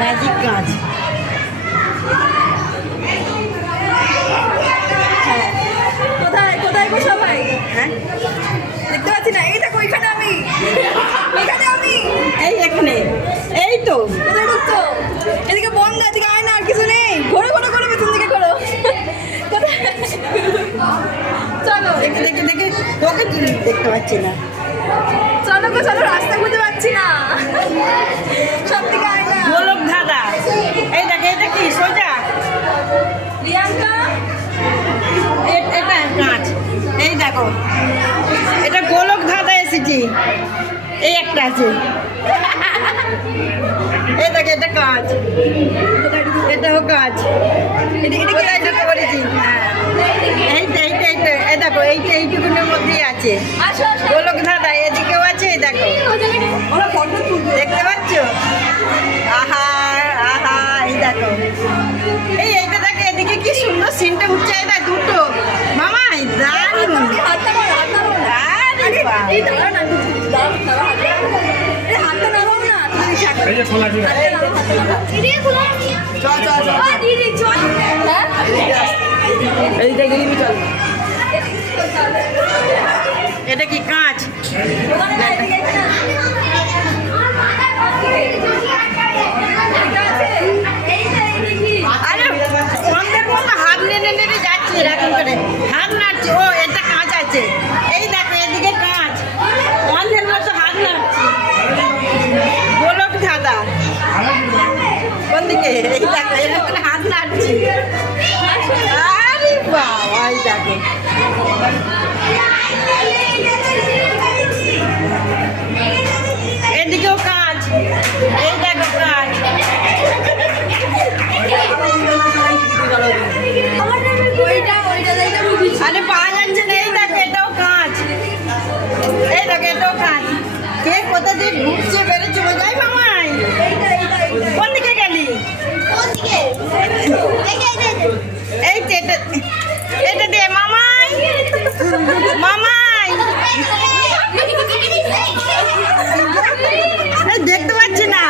Magic কাজ। কোথায় কোথায় গো সবাই? হ্যাঁ, দেখতে পাচ্ছি না। এই দেখো এখানে আমি, এখানে আমি। এই এখানে, এই তো। কোথায় ঢুকছো? এদিকে বন্ধ, এদিকে আয় না, আর কিছু নেই। ঘোরো ঘোরো ঘোরো, পেছন দিকে ঘোরো। কোথায়? চলো দেখে দেখে দেখে তোকে দেখতে পাচ্ছি না। চলো গো চলো, রাস্তা খুঁজে পাচ্ছি না। সব দিকে আয় না। গোলক ধাঁধা। এই দেখে, এটা কি সোজা? প্রিয়াঙ্কা, এটা কাঁচ। এই দেখো, এটা গোলক ধাঁধা এসেছি। এই একটা আছে। এই দেখো, এটা কাঁচ, এটাও কাঁচ। কোথায় ঢুকে পড়েছি? হ্যাঁ, এইটা এইটা এইটা, এই দেখো, এইটা এইটুকুনের মধ্যেই আছে। আসো আসো। গোলক ধাঁধা এদিকেও আছে, এই দেখো, ওরা ফটো তুলবে। দেখতে পাচ্ছ? আহা আহা, এই দেখো, এইটা দেখো, এদিকে কি সুন্দর সিনটা উঠছে। এই দেখ দুটো মামাই, দারুণ। হাতটা মারো, হাতটা মারো। আরে বাবা। এই দাঁড়াও না, দাঁড়াও, দাঁড়াও, এই হাতটা নামাও না। এই যে খোলা ঠিক আছে। চল চল চল, এইটা গেলি চল। এটা কি কাঁচ? আরে বন্ধের মতো হাত নেড়ে নেড়ে যাচ্ছে, এরকম করে হাত নাড়ছে। ও, এটা কাঁচ আছে। এই দেখো, এদিকে কাঁচ, বন্ধের মতো হাত নাড়ছে। গোলক ধাঁধা কোন দিকে? এই দেখো, এরকম করে হাত নাড়ছে। আরে বাবা, এই দেখো, এদিকেও কাঁচ। এই দেখো কাঁচ। আরে পাওয়া যাচ্ছে না। এই দেখো, এটাও কাঁচ। এই দেখো, এটাও কাঁচ। কে কোথা দিয়ে ঢুকছে, বেরোচ্ছে বোঝাই মামাই। কোন দিকে গেলি? এই তো, এটা এটা দিয়ে মামাই, মামাই। এই দেখতে পাচ্ছি না।